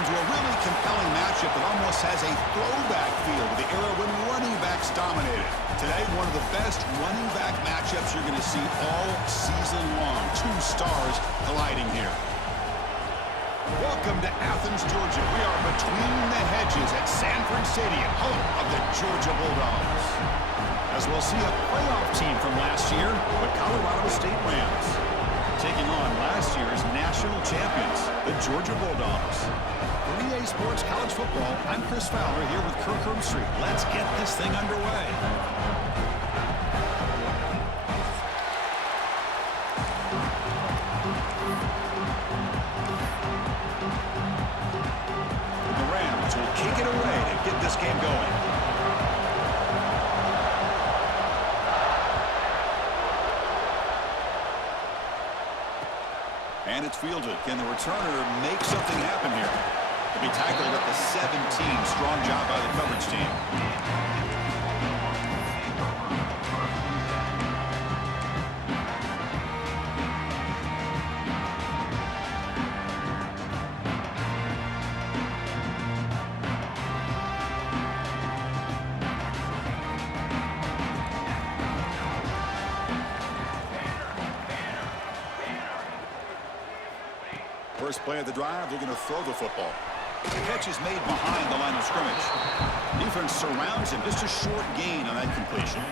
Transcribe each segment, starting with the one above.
welcome to a really compelling matchup that almost has a throwback feel to the era when running backs dominated. Today, one of the best running back matchups you're going to see all season long. Two stars colliding here. Welcome to Athens, Georgia. We are between the hedges at Sanford Stadium, home of the Georgia Bulldogs. As we'll see a playoff team from last year, the Colorado State Rams, taking on last year's national champions, the Georgia Bulldogs. For EA Sports College Football, I'm Chris Fowler here with Kirk Herbstreit. Let's get this thing underway. The Rams will kick it away to get this game going. And it's fielded. Can the returner make something happen here? To be tackled at the 17. Strong job by the coverage team. First play of the drive, they're going to throw the football. The catch is made behind the line of scrimmage. Defense surrounds him. Just a short gain on that completion.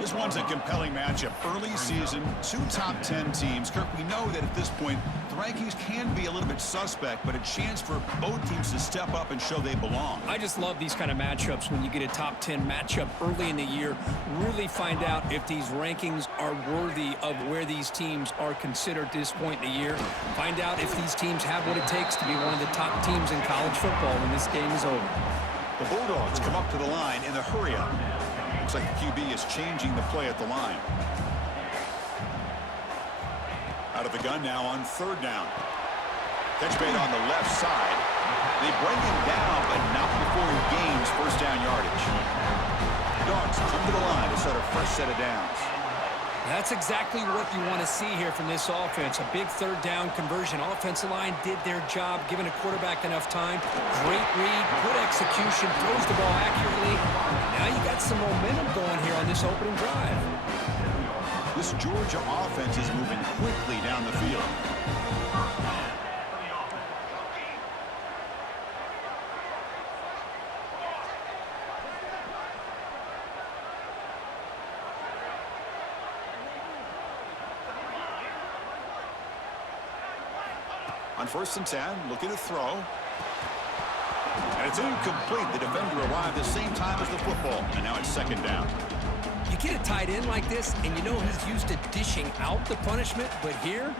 This one's a compelling matchup. Early season, two top 10 teams. Kirk, we know that at this point, the rankings can be a little bit suspect, but a chance for both teams to step up and show they belong. I just love these kind of matchups when you get a top 10 matchup early in the year. Really find out if these rankings are worthy of where these teams are considered at this point in the year. Find out if these teams have what it takes to be one of the top teams in college football when this game is over. The Bulldogs come up to the line in the hurry-up. Looks like the QB is changing the play at the line. Out of the gun now on third down. Catch made on the left side. They bring him down, but not before he gains first down yardage. Dogs come to the line to start a fresh set of downs. That's exactly what you want to see here from this offense. A big third down conversion. Offensive line did their job, giving a quarterback enough time. Great read, good execution, throws the ball accurately. Now you got some momentum going here on this opening drive. This Georgia offense is moving quickly down the field. On 1st and 10, looking to throw. And it's incomplete. The defender arrived the same time as the football. And now it's second down. You get a tight end like this, and you know he's used to dishing out the punishment. But here,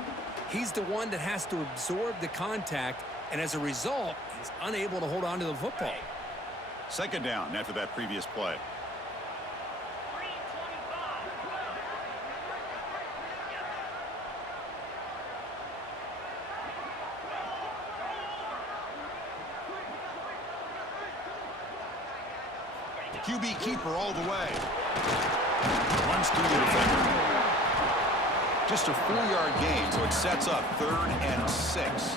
he's the one that has to absorb the contact. And as a result, he's unable to hold on to the football. Second down after that previous play. QB keeper all the way. Runs through the defender. Just a 4-yard gain, so it sets up 3rd and 6.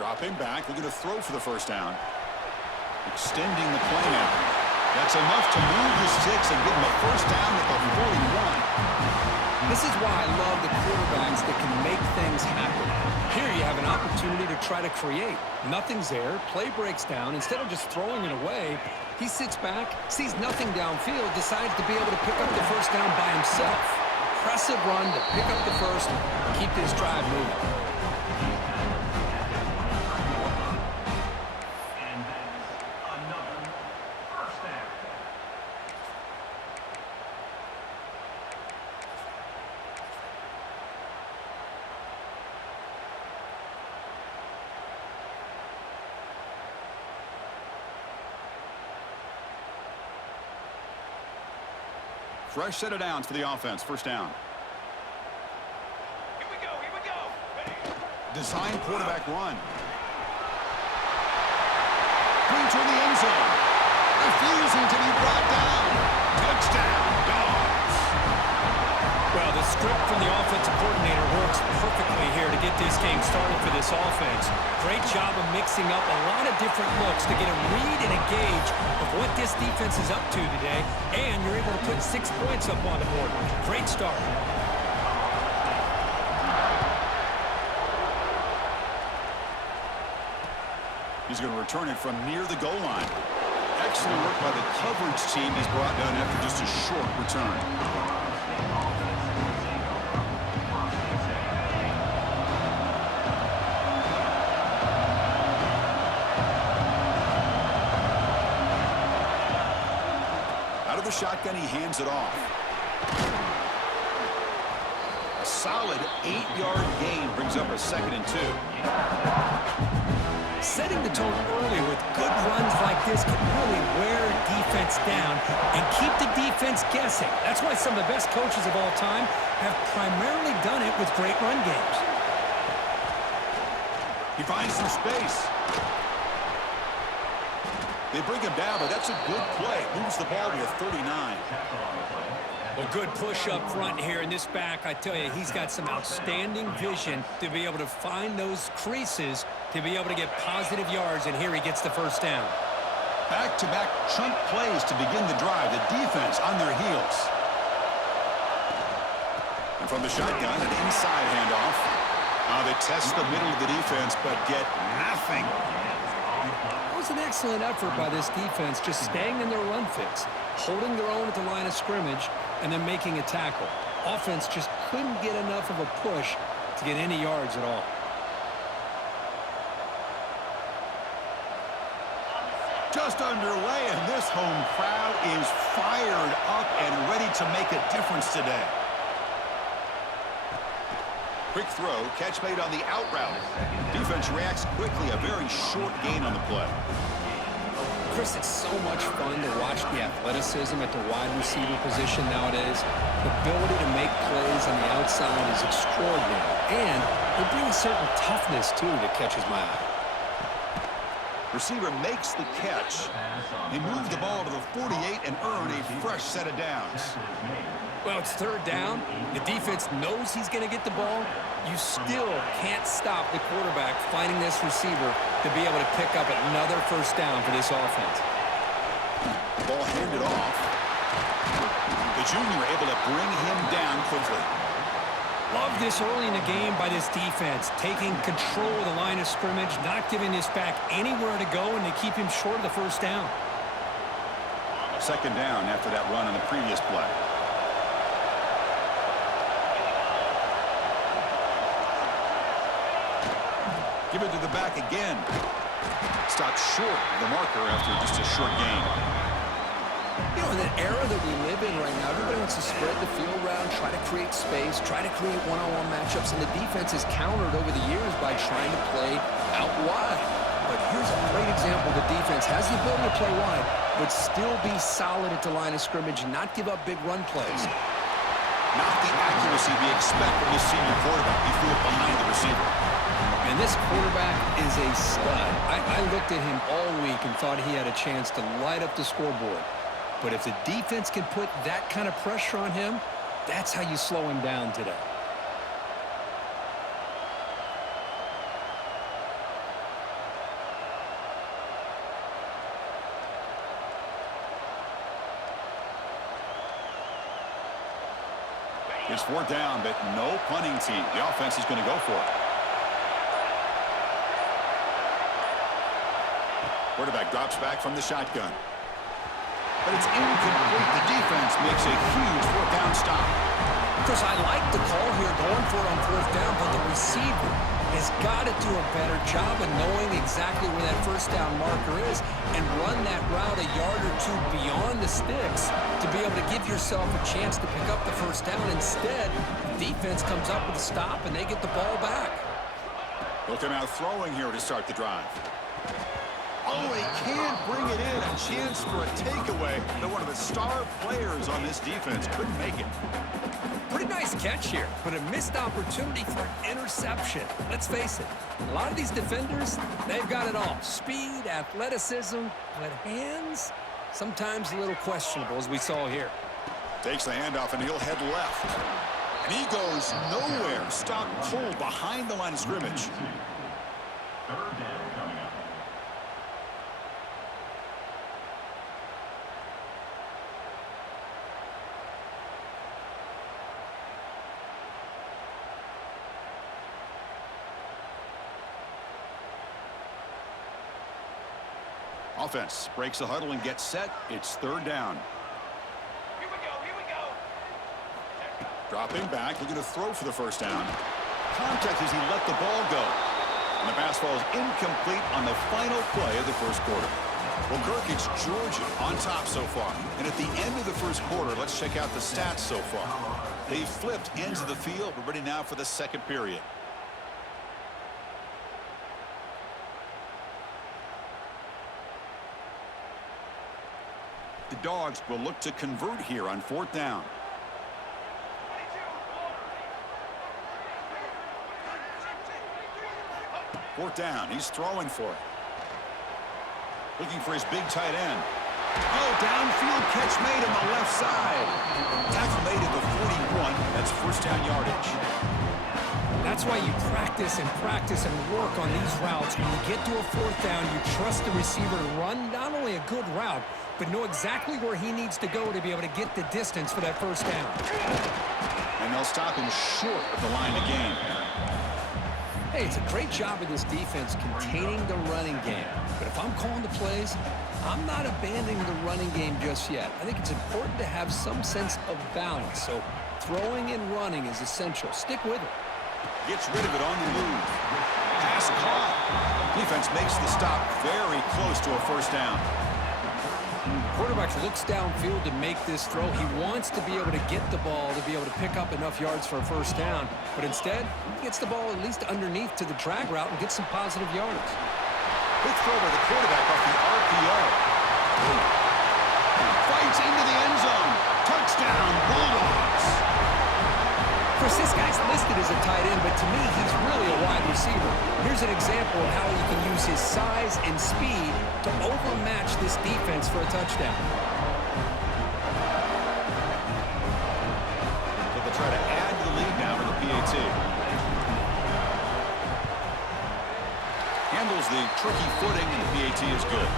Dropping back, looking to throw for the first down. Extending the play now. That's enough to move the sticks and give him a first down at the 41. This is why I love the quarterbacks that can make things happen. Here you have an opportunity to try to create. Nothing's there. Play breaks down. Instead of just throwing it away, he sits back, sees nothing downfield, decides to be able to pick up the first down by himself. Impressive run to pick up the first, keep this drive moving. Fresh set of downs for the offense. First down. Here we go. Ready. Design quarterback run. Brings her in the end zone. Refusing to be brought down. Touchdown, Dogs. Well, the script from the offensive coordinator works perfectly here to get this game started for this offense. Great job of mixing up a lot of different looks to get a read and a gauge of what this defense is up to today, and you're able to put 6 points up on the board. Great start. He's going to return it from near the goal line. Excellent work by the coverage team. He's brought down after just a short return. Out of the shotgun, he hands it off. A solid 8-yard gain brings up a 2nd and 2. Setting the tone early with good runs like this can really wear defense down and keep the defense guessing. That's why some of the best coaches of all time have primarily done it with great run games. He finds some space. They bring him down, but that's a good play. Moves the ball to the 39. Well, good push up front here in this back. I tell you, he's got some outstanding vision to be able to find those creases, to be able to get positive yards, and here he gets the first down. Back-to-back chunk plays to begin the drive. The defense on their heels. And from the shotgun, an inside handoff. They test the middle of the defense, but get nothing. That was an excellent effort by this defense, just staying in their run fix, holding their own at the line of scrimmage, and then making a tackle. Offense just couldn't get enough of a push to get any yards at all. Just underway, and this home crowd is fired up and ready to make a difference today. Quick throw, catch made on the out route. Defense reacts quickly, a very short gain on the play. Chris, it's so much fun to watch the athleticism at the wide receiver position nowadays. The ability to make plays on the outside is extraordinary, and it brings certain toughness, too, that catches my eye. Receiver makes the catch. They move the ball to the 48 and earn a fresh set of downs. Well, it's third down. The defense knows he's going to get the ball. You still can't stop the quarterback finding this receiver to be able to pick up another first down for this offense. The ball handed off. The junior able to bring him down quickly. Love this early in the game by this defense, taking control of the line of scrimmage, not giving this back anywhere to go, and they keep him short of the first down. Second down after that run on the previous play. Give it to the back again. Stopped short of the marker after just a short gain. You know, in that era that we live in right now, everybody wants to spread the field around, try to create space, try to create one-on-one matchups, and the defense has countered over the years by trying to play out wide. But here's a great example. The defense has the ability to play wide, but still be solid at the line of scrimmage and not give up big run plays. Not the accuracy we expect from the senior quarterback. He threw it behind the receiver. And this quarterback is a stud. I looked at him all week and thought he had a chance to light up the scoreboard. But if the defense can put that kind of pressure on him, that's how you slow him down today. It's fourth down, but no punting team. The offense is going to go for it. Quarterback drops back from the shotgun. But it's incomplete. The defense makes a huge fourth down stop. Chris, I like the call here going for it on fourth down, but the receiver has got to do a better job of knowing exactly where that first down marker is and run that route a yard or two beyond the sticks to be able to give yourself a chance to pick up the first down. Instead, the defense comes up with a stop and they get the ball back. Looking out throwing here to start the drive. Oh, he can't bring it in. A chance for a takeaway. But one of the star players on this defense couldn't make it. Pretty nice catch here, but a missed opportunity for an interception. Let's face it, a lot of these defenders, they've got it all. Speed, athleticism, but hands, sometimes a little questionable, as we saw here. Takes the handoff, and he'll head left. And he goes nowhere. Stop cold behind the line of scrimmage. Offense breaks the huddle and gets set. It's third down. Here we go, here we go. Dropping back, looking to throw for the first down. Contact as he let the ball go. And the pass ball is incomplete on the final play of the first quarter. Well, Kirk, it's Georgia on top so far. And at the end of the first quarter, let's check out the stats so far. They've flipped ends of the field. We're ready now for the second period. The Dogs will look to convert here on fourth down. Fourth down. He's throwing for it. Looking for his big tight end. Oh, downfield catch made on the left side. Tackle made at the 41. That's first down yardage. That's why you practice and work on these routes. When you get to a fourth down, you trust the receiver to run not only a good route, but know exactly where he needs to go to be able to get the distance for that first down. And they'll stop him short of the line of game. Hey, it's a great job of this defense containing the running game. But if I'm calling the plays, I'm not abandoning the running game just yet. I think it's important to have some sense of balance. So throwing and running is essential. Stick with it. Gets rid of it on the move. Pass caught. Defense makes the stop very close to a first down. Quarterback looks downfield to make this throw. He wants to be able to get the ball to be able to pick up enough yards for a first down. But instead, he gets the ball at least underneath to the drag route and gets some positive yards. Quick throw by the quarterback off the RPO. Fights into the end zone. Touchdown, Bulldogs. Of course, this guy's listed as a tight end, but to me, he's really a wide receiver. Here's an example of how he can use his size and speed to overmatch this defense for a touchdown. So they'll try to add to the lead now with the PAT. Handles the tricky footing, and the PAT is good.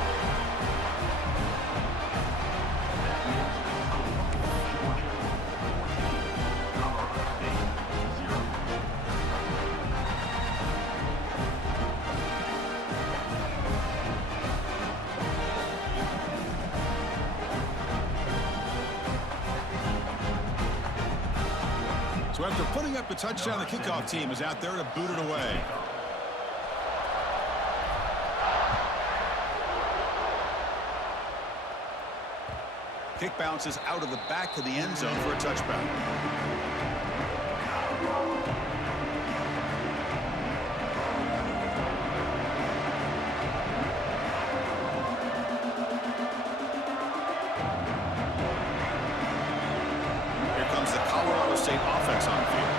So after putting up a touchdown, the kickoff team is out there to boot it away. Kick bounces out of the back of the end zone for a touchback. State offense on the field.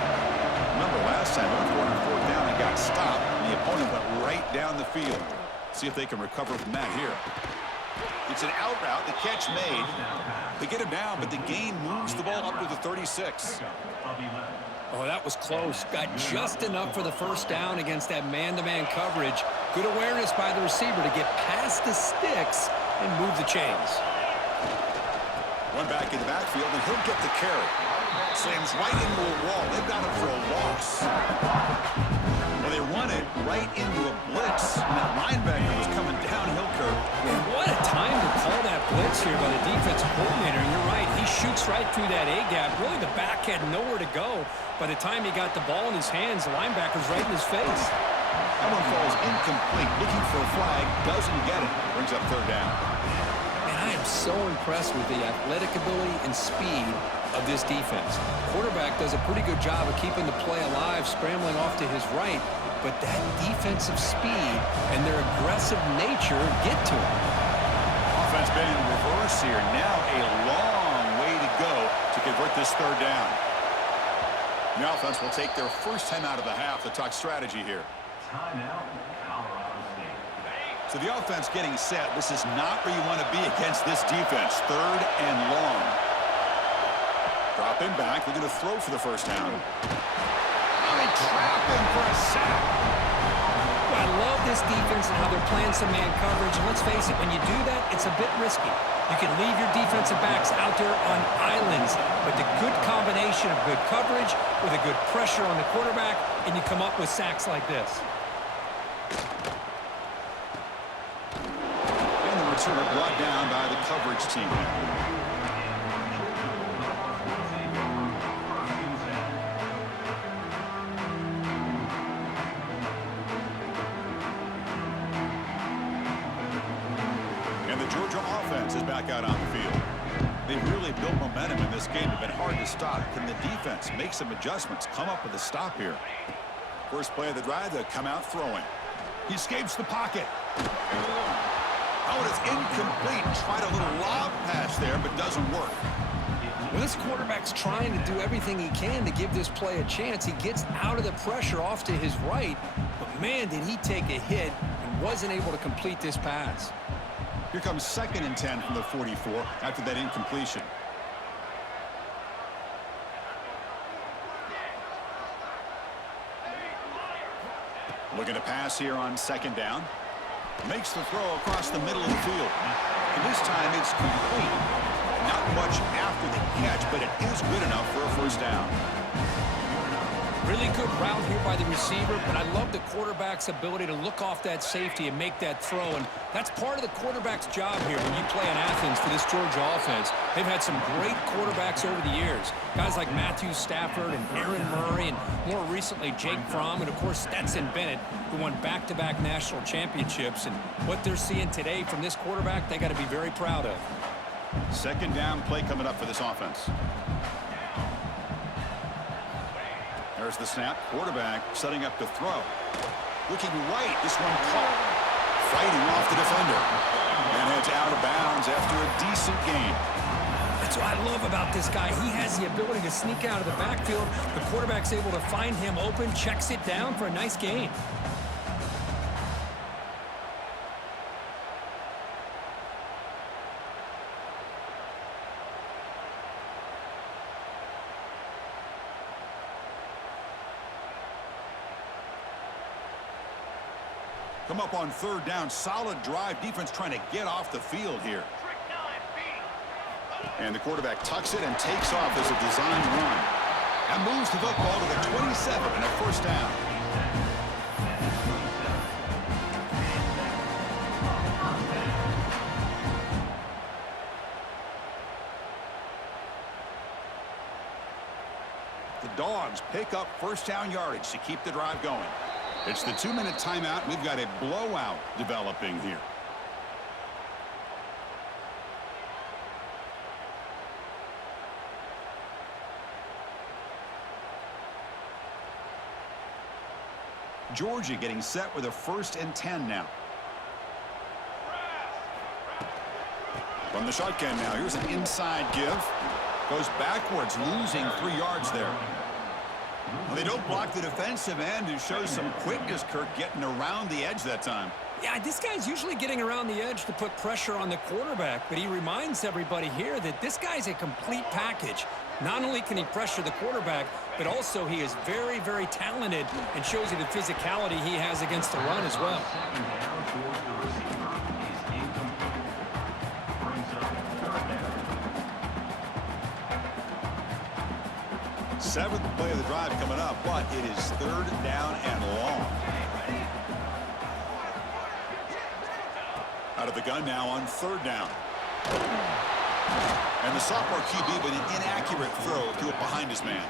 Remember last time, on fourth down and got stopped, and the opponent went right down the field. See if they can recover from that here. It's an out route, the catch made. They get him down, but the gain moves the ball up to the 36. Oh, that was close. Got just enough for the first down against that man-to-man coverage. Good awareness by the receiver to get past the sticks and move the chains. Run back in the backfield, and he'll get the carry. Slams right into a wall. They've got him for a loss. Well, they run it right into a blitz. And that linebacker was coming downhill, Kirk. Man, what a time to call that blitz here by the defensive coordinator. And you're right, he shoots right through that A-gap. Really, the back had nowhere to go. By the time he got the ball in his hands, the linebacker's right in his face. That one falls incomplete. Looking for a flag. Doesn't get it. Brings up third down. Man, I am I'm so impressed with the athletic ability and speed of this defense. Quarterback does a pretty good job of keeping the play alive, scrambling off to his right, but that defensive speed and their aggressive nature get to him. Offense been in reverse here. Now a long way to go to convert this third down. The offense will take their first time out of the half to talk strategy here. Timeout, Colorado State. So the offense getting set. This is not where you want to be against this defense. Third and long. Dropping back. They're going to throw for the first down. They trap him for a sack. I love this defense and how they're playing some man coverage. And let's face it, when you do that, it's a bit risky. You can leave your defensive backs out there on islands, but the good combination of good coverage with a good pressure on the quarterback, and you come up with sacks like this. And the returner brought down by the coverage team. Is back out on the field. They've really built momentum in this game. It's been hard to stop. Can the defense make some adjustments, come up with a stop here? First play of the drive, they come out throwing. He escapes the pocket. Oh, it is incomplete. Tried a little lob pass there, but doesn't work. Well, this quarterback's trying to do everything he can to give this play a chance. He gets out of the pressure off to his right, but man, did he take a hit and wasn't able to complete this pass. Here comes 2nd and 10 from the 44 after that incompletion. Looking to pass here on 2nd down. Makes the throw across the middle of the field. And this time it's complete. Not much after the catch, but it is good enough for a first down. Really good route here by the receiver, but I love the quarterback's ability to look off that safety and make that throw, and that's part of the quarterback's job here when you play in Athens for this Georgia offense. They've had some great quarterbacks over the years, guys like Matthew Stafford and Aaron Murray, and more recently Jake Fromm, and of course Stetson Bennett, who won back-to-back national championships. And what they're seeing today from this quarterback, they got to be very proud of. 2nd down play coming up for this offense. There's the snap. Quarterback setting up to throw. Looking right. This one caught. Fighting off the defender. And heads out of bounds after a decent gain. That's what I love about this guy. He has the ability to sneak out of the backfield. The quarterback's able to find him open, checks it down for a nice gain. Come up on 3rd down. Solid drive. Defense trying to get off the field here. And the quarterback tucks it and takes off as a design run. And moves the football to the 27 and a first down. The Dogs pick up first down yardage to keep the drive going. It's the 2-minute timeout. We've got a blowout developing here. Georgia getting set with a 1st and 10 now. From the shotgun now. Here's an inside give. Goes backwards, losing 3 yards there. Well, they don't block the defensive end, who shows some quickness, Kirk, getting around the edge that time. Yeah, this guy's usually getting around the edge to put pressure on the quarterback, but he reminds everybody here that this guy's a complete package. Not only can he pressure the quarterback, but also he is very, very talented and shows you the physicality he has against the run as well. 7th play of the drive coming up, but it is 3rd down and long. Out of the gun now on 3rd down. And the sophomore QB with an inaccurate throw threw it behind his man.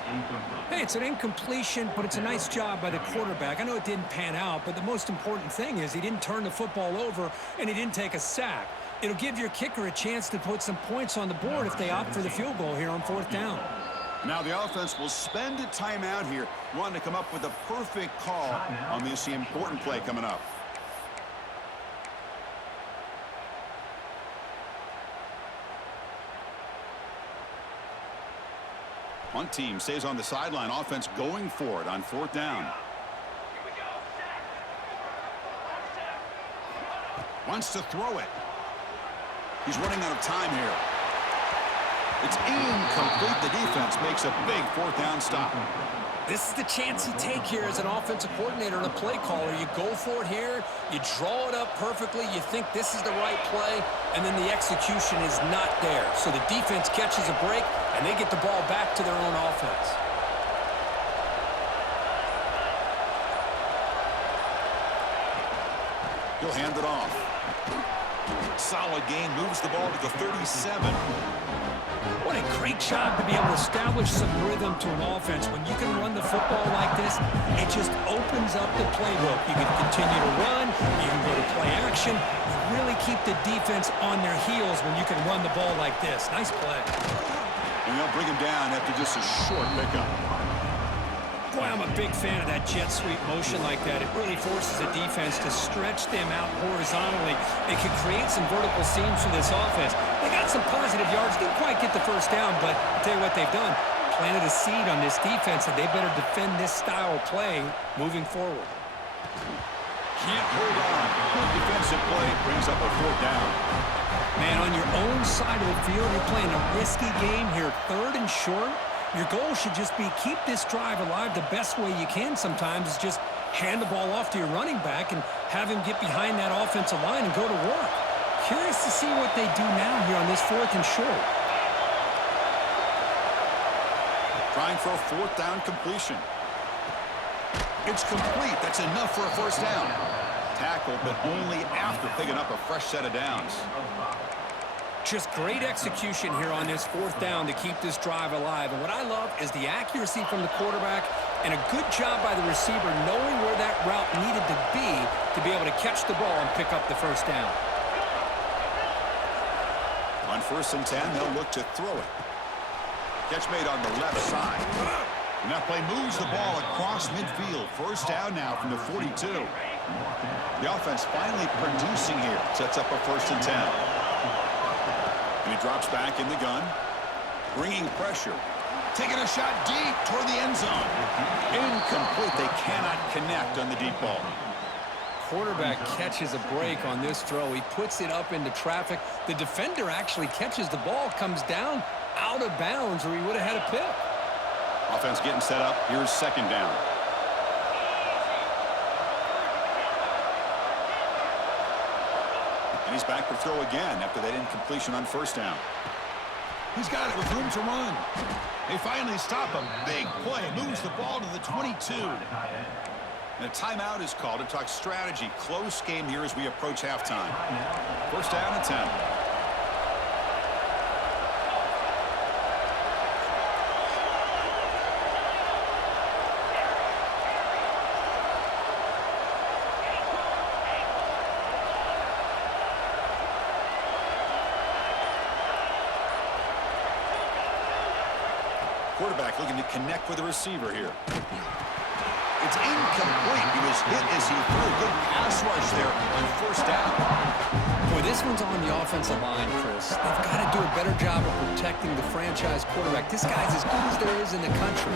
Hey, it's an incompletion, but it's a nice job by the quarterback. I know it didn't pan out, but the most important thing is he didn't turn the football over and he didn't take a sack. It'll give your kicker a chance to put some points on the board if they opt for the field goal here on 4th down. Now the offense will spend a timeout here, wanting to come up with a perfect call on this important play coming up. One team stays on the sideline. Offense going for it on 4th down. Wants to throw it. He's running out of time here. It's incomplete. The defense makes a big 4th down stop. This is the chance you take here as an offensive coordinator and a play caller. You go for it here. You draw it up perfectly. You think this is the right play, and then the execution is not there. So the defense catches a break, and they get the ball back to their own offense. He'll hand it off. Solid gain, moves the ball to the 37. What a great job to be able to establish some rhythm to an offense. When you can run the football like this, it just opens up the playbook. You can continue to run. You can go to play action. You really keep the defense on their heels when you can run the ball like this. Nice play. And they'll bring him down after just a short pickup. Boy, I'm a big fan of that jet sweep motion like that. It really forces the defense to stretch them out horizontally. It can create some vertical seams for this offense. They got some positive yards. Didn't quite get the first down, but I'll tell you what they've done. Planted a seed on this defense, and they better defend this style of play moving forward. Can't hold on. Good defensive play brings up a 4th down. Man, on your own side of the field, you're playing a risky game here. 3rd and short. Your goal should just be keep this drive alive the best way you can sometimes is just hand the ball off to your running back and have him get behind that offensive line and go to work. Curious to see what they do now here on this 4th and short. Trying for a 4th down completion. It's complete. That's enough for a 1st down. Tackle, but only after picking up a fresh set of downs. Just great execution here on this 4th down to keep this drive alive. And what I love is the accuracy from the quarterback and a good job by the receiver knowing where that route needed to be able to catch the ball and pick up the 1st down. On 1st and 10, they'll look to throw it. Catch made on the left side. And that play moves the ball across midfield. 1st down now from the 42. The offense finally producing here. Sets up a 1st and 10. And he drops back in the gun. Bringing pressure. Taking a shot deep toward the end zone. Incomplete. They cannot connect on the deep ball. Quarterback catches a break on this throw. He puts it up into traffic. The defender actually catches the ball, comes down out of bounds, or he would have had a pick. Offense getting set up. Here's 2nd down. And he's back to throw again after that incompletion on 1st down. He's got it with room to run. They finally stop a big play. Moves the ball to the 22. And a timeout is called to talk strategy. Close game here as we approach halftime. 1st down and 10. Quarterback looking to connect with the receiver here. It's incomplete. He was hit as he threw. Good pass rush there on 1st down. Boy, this one's on the offensive line, Chris. They've got to do a better job of protecting the franchise quarterback. This guy's as good as there is in the country,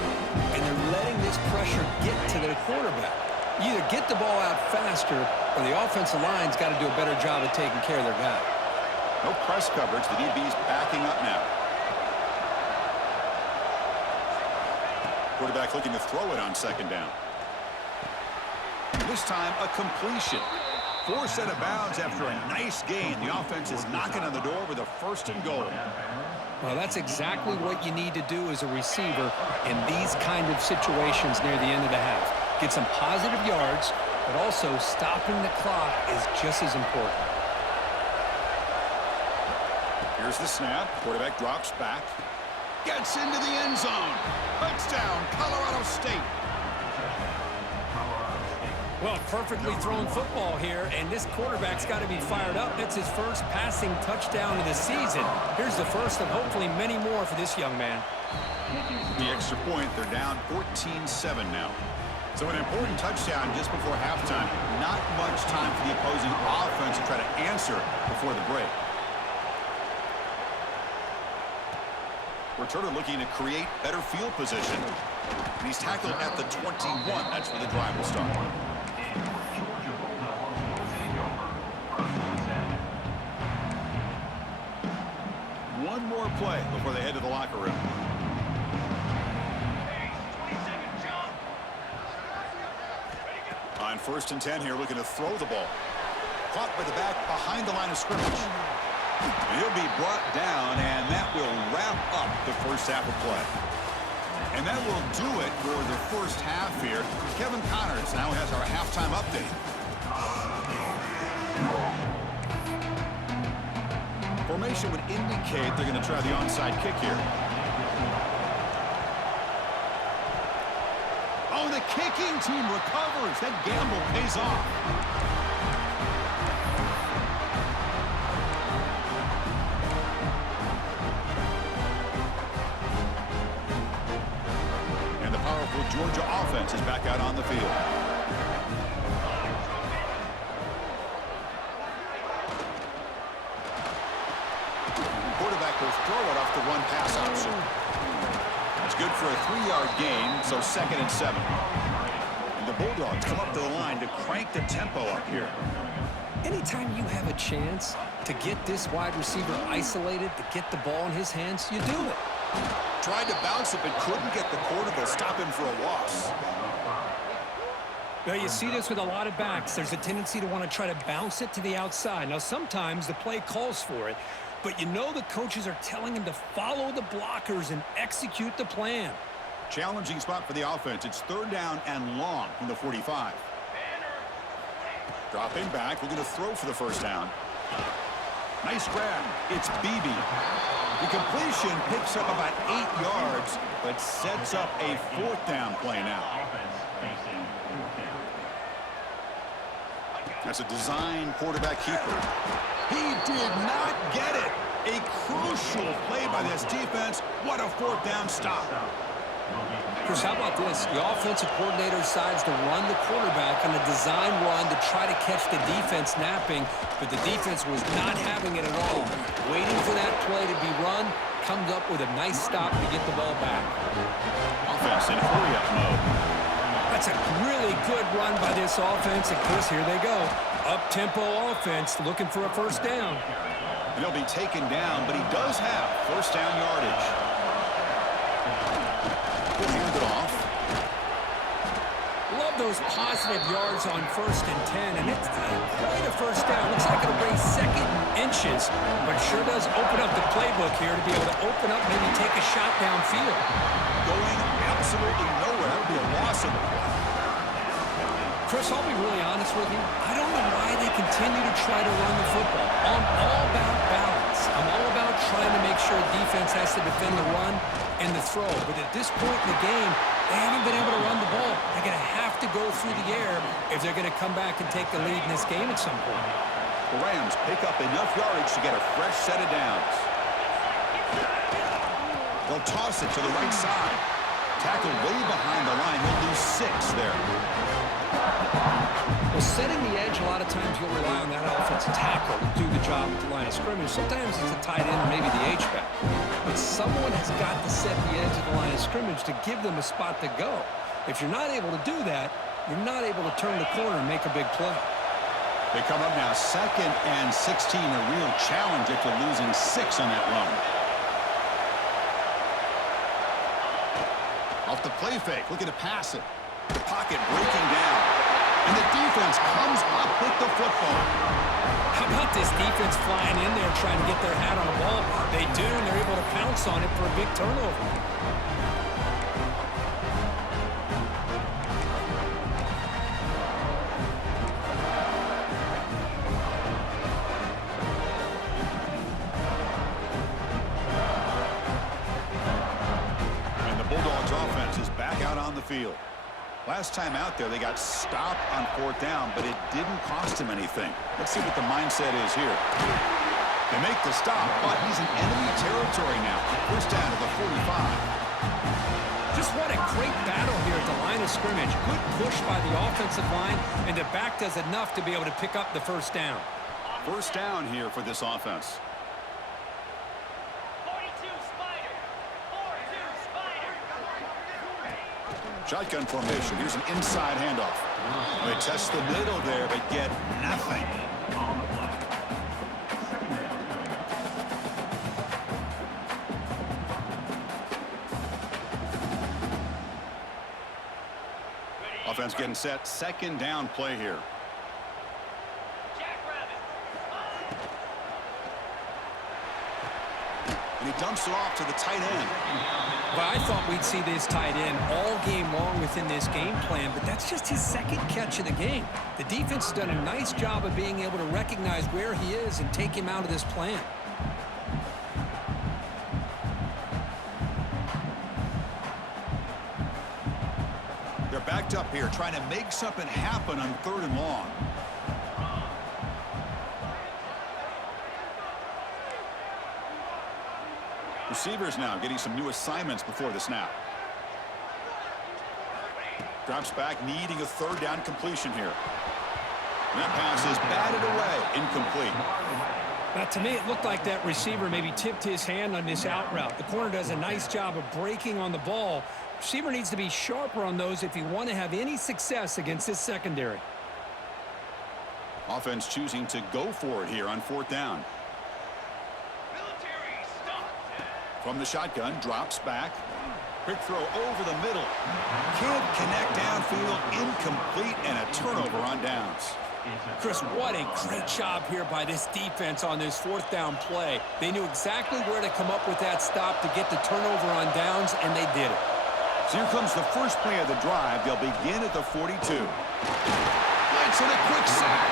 and they're letting this pressure get to their quarterback. You either get the ball out faster, or the offensive line's got to do a better job of taking care of their guy. No press coverage. The DB's backing up now. Quarterback looking to throw it on 2nd down. This time, a completion. 4th out of bounds after a nice gain. The offense is knocking on the door with a 1st and goal. Well, that's exactly what you need to do as a receiver in these kind of situations near the end of the half. Get some positive yards, but also stopping the clock is just as important. Here's the snap. Quarterback drops back. Gets into the end zone. Touchdown, Colorado State. Well, perfectly thrown football here, and this quarterback's got to be fired up. It's his first passing touchdown of the season. Here's the first of hopefully many more for this young man. The extra point, they're down 14-7 now. So an important touchdown just before halftime. Not much time for the opposing offense to try to answer before the break. Returner looking to create better field position. And he's tackled at the 21. That's where the drive will start. One more play before they head to the locker room. On 1st and 10 here, looking to throw the ball. Caught by the back behind the line of scrimmage. And he'll be brought down, and that will wrap up the first half of play. And that will do it for the first half here. Kevin Connors now has our halftime update. Formation would indicate they're going to try the onside kick here. Oh, the kicking team recovers. That gamble pays off. Georgia offense is back out on the field. Quarterback will throw it off the run-pass option. It's good for a 3-yard gain, so 2nd and 7. And the Bulldogs come up to the line to crank the tempo up here. Anytime you have a chance to get this wide receiver isolated, to get the ball in his hands, you do it. Tried to bounce it, but couldn't get the quarter to stop him for a loss. Well, you see this with a lot of backs. There's a tendency to want to try to bounce it to the outside. Now, sometimes the play calls for it, but you know the coaches are telling him to follow the blockers and execute the plan. Challenging spot for the offense. It's 3rd down and long from the 45. Dropping back, we're going to throw for the first down. Nice grab. It's Beebe. The completion picks up about 8 yards, but sets up a 4th down play now. That's a design quarterback keeper. He did not get it. A crucial play by this defense. What a 4th down stop. Chris, how about this? The offensive coordinator decides to run the quarterback on a design run to try to catch the defense napping, but the defense was not having it at all. Waiting for that play to be run, comes up with a nice stop to get the ball back. Offense in hurry-up mode. That's a really good run by this offense, and Chris, here they go. Up-tempo offense looking for a first down. And he'll be taken down, but he does have first down yardage. He'll hand it off. Love those positive yards on 1st and 10, and it's quite a first down. Looks like it'll bring 2nd inches, but sure does open up the playbook here to be able to open up, maybe take a shot downfield. Going absolutely nowhere. That would be a loss of the play. Chris, I'll be really honest with you. I don't know why they continue to try to run the football. I'm all about balance. I'm all about trying to make sure defense has to defend the run and the throw. But at this point in the game, they haven't been able to run the ball. They're going to have to go through the air if they're going to come back and take the lead in this game at some point. The Rams pick up enough yardage to get a fresh set of downs. They'll toss it to the right side. Tackle way behind the line. He'll lose 6 there. Well, setting the edge, a lot of times you'll rely on that offensive tackle to do the job at the line of scrimmage. Sometimes it's a tight end or maybe the H-back. But someone has got to set the edge of the line of scrimmage to give them a spot to go. If you're not able to do that, you're not able to turn the corner and make a big play. They come up now 2nd and 16, a real challenge after losing 6 on that run. Off the play fake, looking to pass it. The pocket breaking down. And the defense comes up with the football. How about this defense flying in there trying to get their hat on the ball? They do, and they're able to pounce on it for a big turnover. And the Bulldogs offense is back out on the field. Last time out there, they got stopped on fourth down, but it didn't cost him anything. Let's see what the mindset is here. They make the stop, but he's in enemy territory now. First down to the 45. Just what a great battle here at the line of scrimmage. Good push by the offensive line, and the back does enough to be able to pick up the first down. First down here for this offense. 42 Spider. 4-2 Spider. Shotgun formation. Here's an inside handoff. They test the middle there, but get nothing. Offense getting set. Second down play here. Jackrabbit. And he dumps it off to the tight end. Well, I thought we'd see this tight end all game long within this game plan, but that's just his second catch of the game. The defense has done a nice job of being able to recognize where he is and take him out of this plan. They're backed up here, trying to make something happen on third and long. Receivers now getting some new assignments before the snap. Drops back, needing a third down completion here. And that pass is batted away, incomplete. Now, to me, it looked like that receiver maybe tipped his hand on this out route. The corner does a nice job of breaking on the ball. Receiver needs to be sharper on those if you want to have any success against this secondary. Offense choosing to go for it here on fourth down. Military stop. From the shotgun, drops back. Quick throw over the middle. Can't connect downfield, incomplete, and a turnover on downs. Chris, what a great job here by this defense on this fourth down play. They knew exactly where to come up with that stop to get the turnover on downs, and they did it. So here comes the first play of the drive. They'll begin at the 42. Blitz and a quick sack.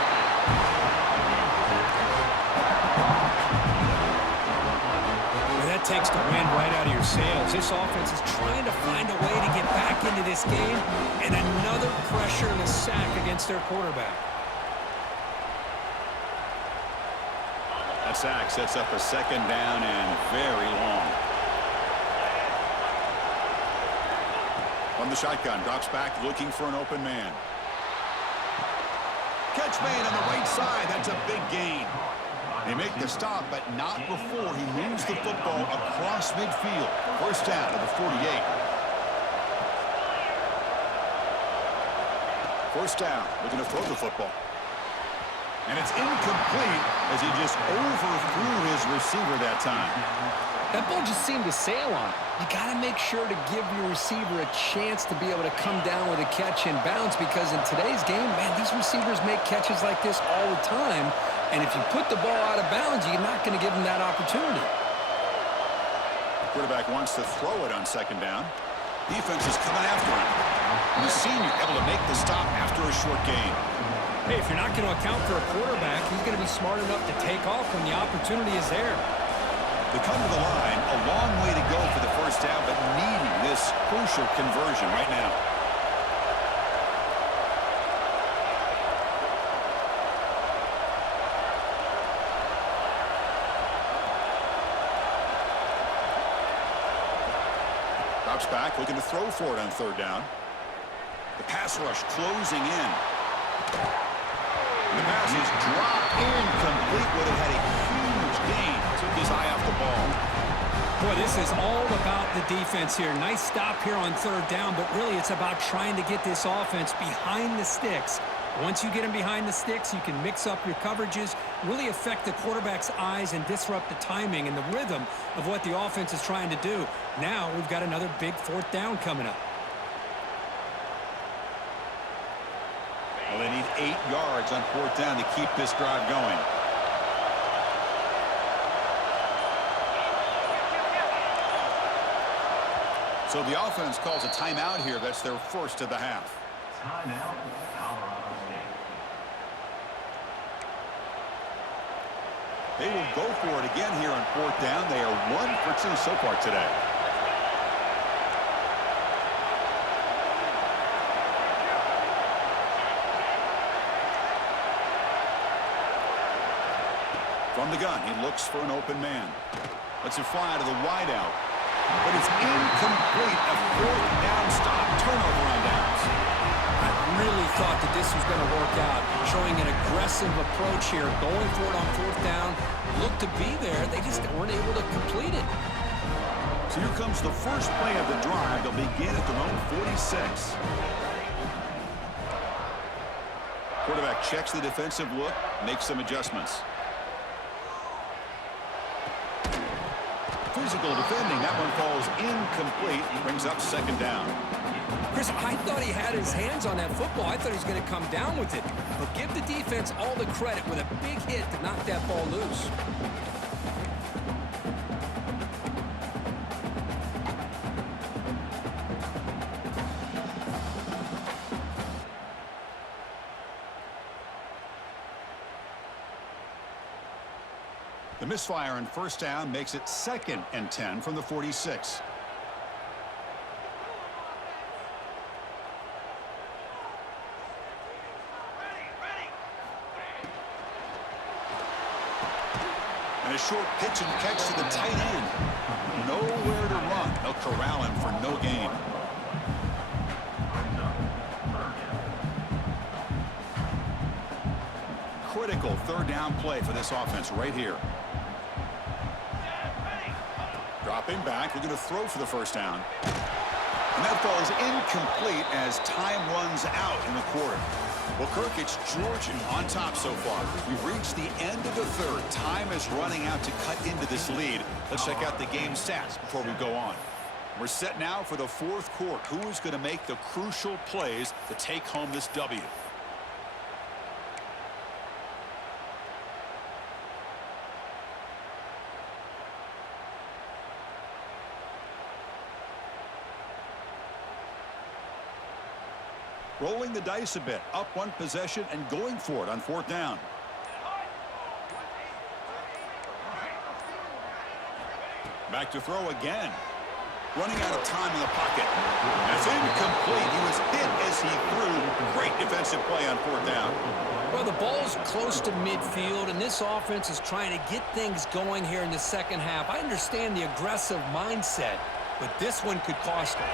Well, that takes the wind right out of your sails. This offense is trying to find a way to get back into this game, and another pressure and a sack against their quarterback. That sack sets up a second down and very long. From the shotgun, drops back, looking for an open man. Catch made on the right side. That's a big gain. They make the stop, but not before he moves the football across midfield. First down to the 48. First down, looking to throw the football. And it's incomplete as he just overthrew his receiver that time. That ball just seemed to sail on it. You got to make sure to give your receiver a chance to be able to come down with a catch and bounce, because in today's game, man, these receivers make catches like this all the time. And if you put the ball out of bounds, you're not going to give them that opportunity. Quarterback wants to throw it on second down. Defense is coming after him. And the senior able to make the stop after a short gain. Hey, if you're not going to account for a quarterback, he's going to be smart enough to take off when the opportunity is there. They come to the line, a long way to go for the first down, but needing this crucial conversion right now. Drops back, looking to throw for it on third down. The pass rush closing in. The pass is dropped incomplete. Would have had a huge gain. Took his eye off the ball. Boy, this is all about the defense here. Nice stop here on third down, but really it's about trying to get this offense behind the sticks. Once you get them behind the sticks, you can mix up your coverages, really affect the quarterback's eyes and disrupt the timing and the rhythm of what the offense is trying to do. Now we've got another big fourth down coming up. Well, they need 8 yards on fourth down to keep this drive going. So the offense calls a timeout here. That's their first of the half. Timeout, Colorado State. They will go for it again here on fourth down. They are 1 for 2 so far today. From the gun, he looks for an open man. Lets it fly to the wideout. But it's incomplete. A fourth down stop. Turnover on downs. I really thought that this was going to work out, showing an aggressive approach here, going for it on fourth down. Looked to be there. They just weren't able to complete it. So here comes the first play of the drive. They'll begin at their own 46. Quarterback checks the defensive look, makes some adjustments. Physical defending. That one falls incomplete. Brings up second down. Chris, I thought he had his hands on that football. I thought he was going to come down with it. But give the defense all the credit with a big hit to knock that ball loose. The misfire on first down makes it 2nd and 10 from the 46. And a short pitch and catch to the tight end. Nowhere to run. They'll corral him for no gain. Critical third down play for this offense right here. Dropping back, looking to throw for the first down. And that falls incomplete as time runs out in the quarter. Well, Kirk, it's Georgia on top so far. We've reached the end of the third. Time is running out to cut into this lead. Let's check out the game stats before we go on. We're set now for the fourth quarter. Who is going to make the crucial plays to take home this W? Rolling the dice a bit, up one possession and going for it on fourth down. Back to throw again. Running out of time in the pocket. That's incomplete. He was hit as he threw. Great defensive play on fourth down. Well, the ball's close to midfield, and this offense is trying to get things going here in the second half. I understand the aggressive mindset, but this one could cost them.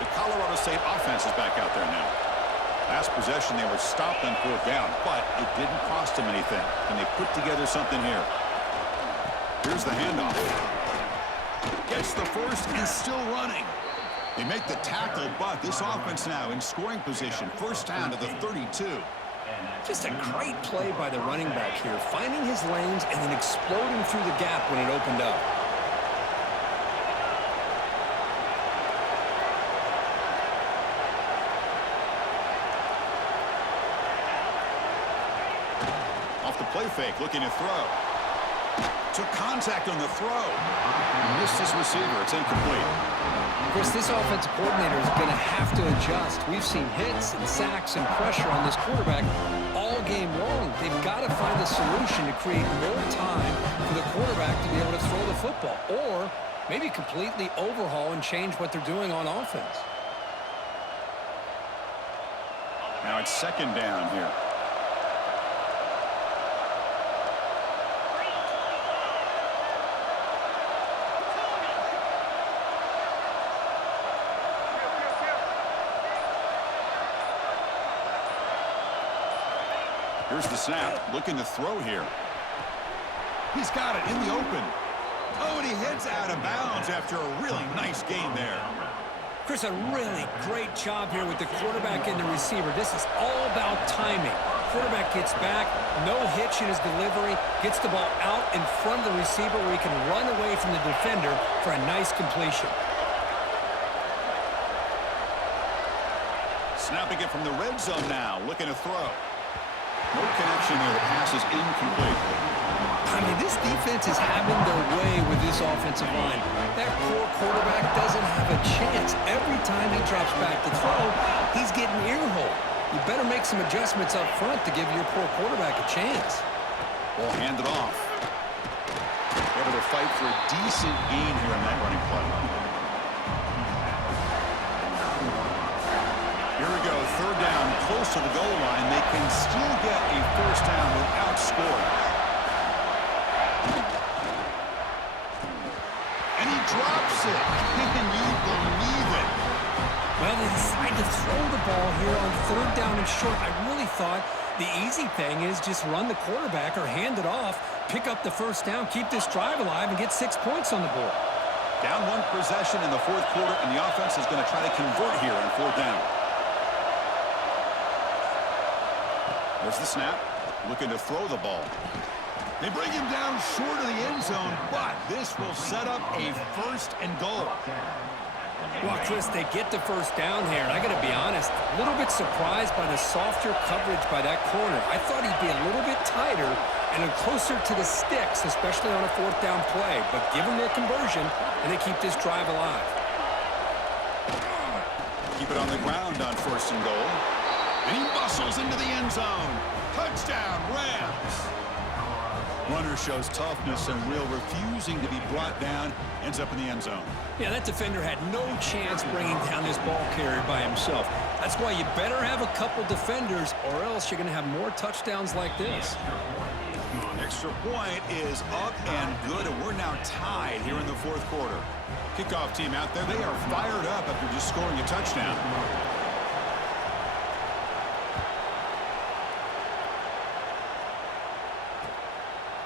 The Colorado State offense is back out there now. Last possession, they were stopped on fourth down, but it didn't cost them anything. Can they put together something here? Here's the handoff. Gets the first and still running. They make the tackle, but this offense now in scoring position. First down to the 32. Just a great play by the running back here, finding his lanes and then exploding through the gap when it opened up. Off the play fake, looking to throw. Took contact on the throw. Missed his receiver. It's incomplete. Chris, this offensive coordinator is going to have to adjust. We've seen hits and sacks and pressure on this quarterback all game long. They've got to find a solution to create more time for the quarterback to be able to throw the football, or maybe completely overhaul and change what they're doing on offense. Now it's second down here. Here's the snap, looking to throw here. He's got it in the open. Oh, and he heads out of bounds after a really nice gain there. Chris, a really great job here with the quarterback and the receiver. This is all about timing. Quarterback gets back, no hitch in his delivery, gets the ball out in front of the receiver where he can run away from the defender for a nice completion. Snapping it from the red zone now, looking to throw. No connection there. The pass is incomplete. I mean, this defense is having their way with this offensive line. That poor quarterback doesn't have a chance. Every time he drops back to throw, he's getting ear-hole. You better make some adjustments up front to give your poor quarterback a chance. Ball handed off. Able to fight for a decent gain here on that running play. Here we go, third down, close to the goal line. They can still get a first down without scoring. drops it. Can you believe it? Well, they decide to throw the ball here on third down and short. I really thought the easy thing is just run the quarterback or hand it off, pick up the first down, keep this drive alive, and get 6 points on the board. Down one possession in the fourth quarter, and the offense is going to try to convert here on fourth down. There's the snap. Looking to throw the ball. They bring him down short of the end zone, but this will set up a first and goal. Well, Chris, they get the first down here, and I got to be honest, a little bit surprised by the softer coverage by that corner. I thought he'd be a little bit tighter and closer to the sticks, especially on a fourth down play. But give them their conversion, and they keep this drive alive. Keep it on the ground on first and goal. And he muscles into the end zone. Touchdown, Rams. Runner shows toughness and will, refusing to be brought down, ends up in the end zone. Yeah, that defender had no chance bringing down this ball carrier by himself. That's why you better have a couple defenders, or else you're going to have more touchdowns like this. Extra point is up and good, and we're now tied here in the fourth quarter. Kickoff team out there, they are fired up after just scoring a touchdown.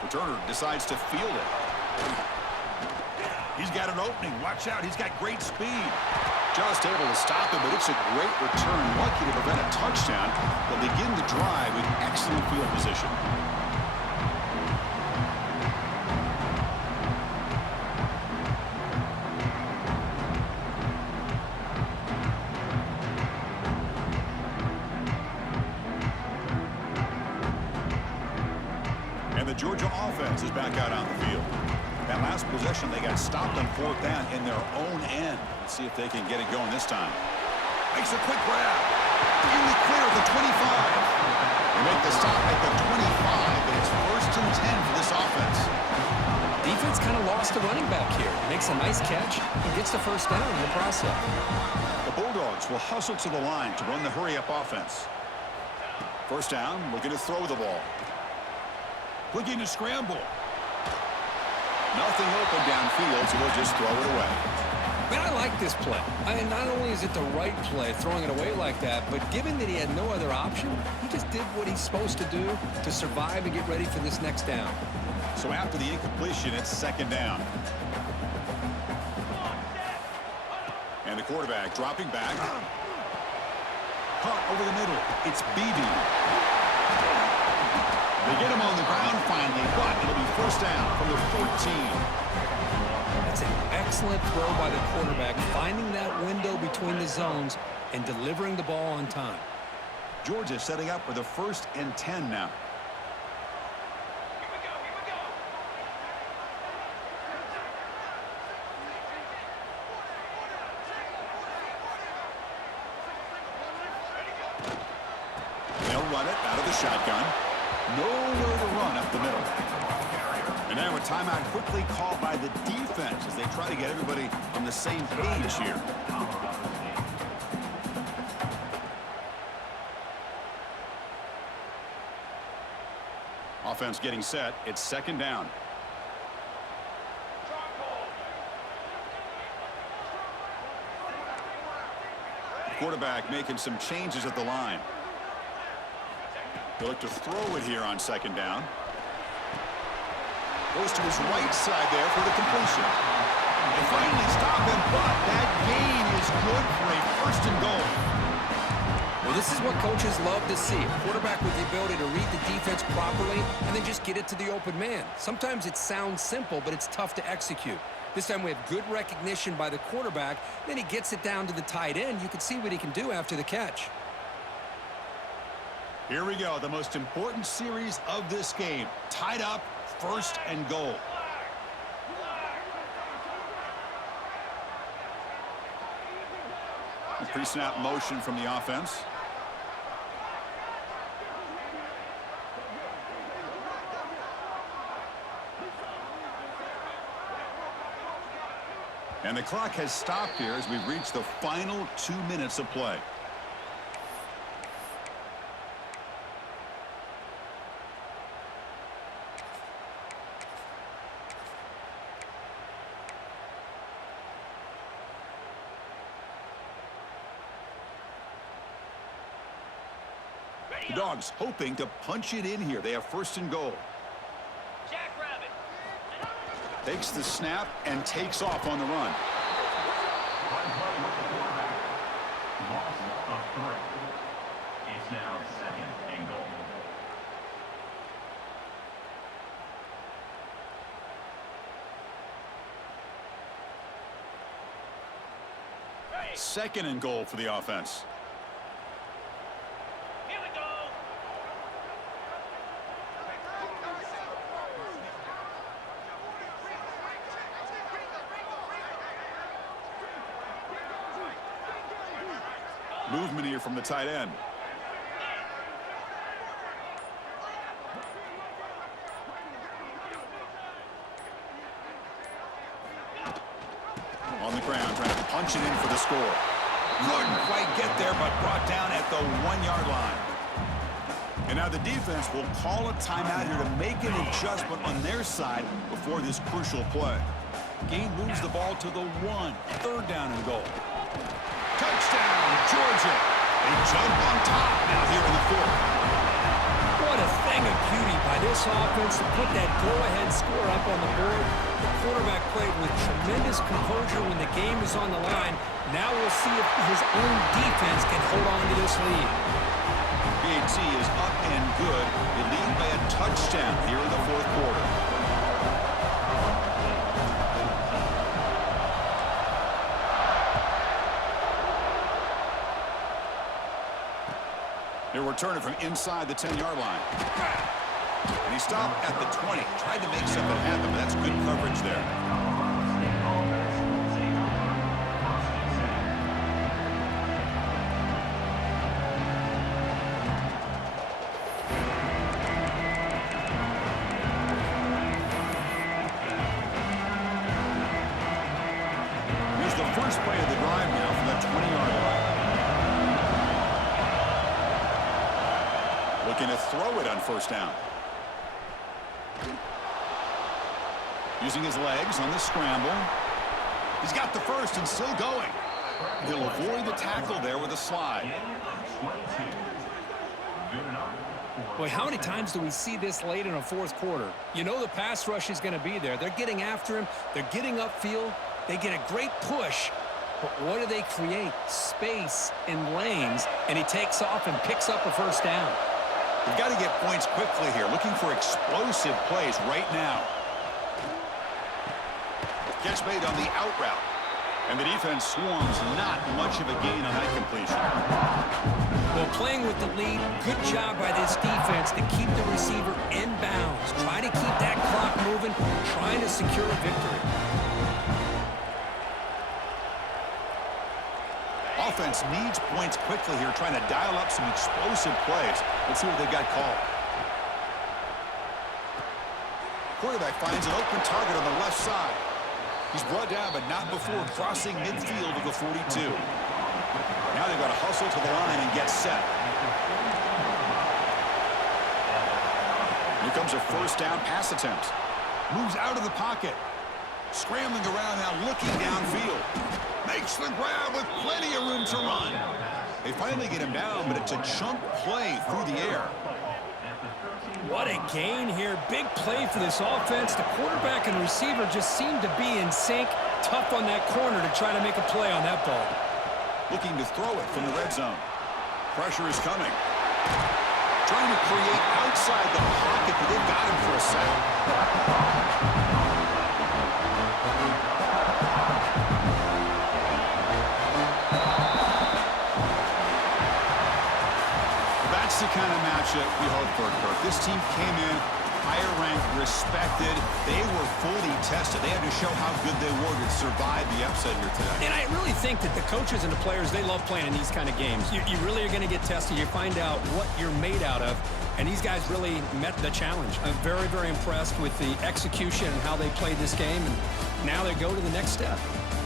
Returner decides to field it. He's got an opening. Watch out. He's got great speed. Just able to stop him, but it's a great return. Lucky to prevent a touchdown. They'll begin the drive with excellent field position. And the Georgia offense is back out on the field. That last possession, they got stopped on fourth down in their own end. Let's see if they can get it going this time. Makes a quick grab. Nearly clear at the 25. They make the stop at the 25, but it's first and 10 for this offense. Defense kind of lost the running back here. Makes a nice catch and gets the first down in the process. The Bulldogs will hustle to the line to run the hurry-up offense. First down, looking to throw the ball. Looking to scramble. Nothing open downfield, so they'll just throw it away. Man, I like this play. Not only is it the right play, throwing it away like that, but given that he had no other option, he just did what he's supposed to do to survive and get ready for this next down. So after the incompletion, it's second down. And the quarterback dropping back. Caught over the middle. It's Beebe. They get him on the ground finally, but it'll be first down from the 14. That's an excellent throw by the quarterback, finding that window between the zones and delivering the ball on time. Georgia setting up for the first and 10 now. They'll run it out of the shotgun. Nowhere to run up the middle. And now a timeout quickly called by the defense as they try to get everybody on the same page here. Offense getting set. It's second down. Quarterback making some changes at the line. They look to throw it here on second down. Goes to his right side there for the completion. They finally stop him, but that gain is good for a first and goal. Well, this is what coaches love to see. A quarterback with the ability to read the defense properly and then just get it to the open man. Sometimes it sounds simple, but it's tough to execute. This time we have good recognition by the quarterback. Then he gets it down to the tight end. You can see what he can do after the catch. Here we go, the most important series of this game. Tied up, first and goal. Pre-snap motion from the offense. And the clock has stopped here as we've reached the final 2 minutes of play. The Dogs hoping to punch it in here. They have first and goal. Jackrabbit. Takes the snap and takes off on the run. Fine play with the quarterback. Loss of 3. It's now 2nd and goal. Second and goal for the offense. Here we go. Movement here from the tight end. On the ground, trying to punch it in for the score. Couldn't quite get there, but brought down at the 1-yard line. And now the defense will call a timeout here to make an adjustment on their side before this crucial play. Gain moves the ball to the 1. Third down and goal. Touchdown, Georgia. They jump on top now here in the 4th. What a thing of beauty by this offense to put that go-ahead score up on the board. The quarterback played with tremendous composure when the game is on the line. Now we'll see if his own defense can hold on to this lead. BAT is up and good. They lead by a touchdown here in the 4th quarter. They're returning from inside the 10-yard line. And he stopped at the 20. Tried to make something happen, but that's good coverage there. Here's the first play of the drive now from the 20-yard line. Looking to throw it on first down. Using his legs on the scramble. He's got the first and still going. He'll avoid the tackle there with a slide. Boy, how many times do we see this late in a 4th quarter? You know the pass rush is going to be there. They're getting after him. They're getting upfield. They get a great push. But what do they create? Space in lanes. And he takes off and picks up a first down. They've got to get points quickly here. Looking for explosive plays right now. Catch made on the out route. And the defense swarms. Not much of a gain on that completion. Well, playing with the lead, good job by this defense to keep the receiver in bounds. Try to keep that clock moving, trying to secure a victory. Offense needs points quickly here, trying to dial up some explosive plays. Let's see what they've got called. Quarterback finds an open target on the left side. He's brought down, but not before crossing midfield of the 42. Now they've got to hustle to the line and get set. Here comes a first down pass attempt. Moves out of the pocket. Scrambling around now, looking downfield. Makes the grab with plenty of room to run. They finally get him down, but it's a chunk play through the air. What a gain here. Big play for this offense. The quarterback and receiver just seem to be in sync. Tough on that corner to try to make a play on that ball. Looking to throw it from the red zone. Pressure is coming. Trying to create outside the pocket, but they've got him for a sack. That's the kind of matchup we hope for, Kirk. This team came in higher ranked, respected. They were fully tested. They had to show how good they were to survive the upset here today. And I really think that the coaches and the players, they love playing in these kind of games. You really are going to get tested. You find out what you're made out of. And these guys really met the challenge. I'm very, very impressed with the execution and how they played this game. And now they go to the next step.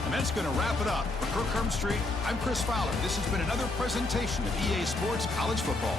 And that's going to wrap it up. For Kirk Street, I'm Chris Fowler. This has been another presentation of EA Sports College Football.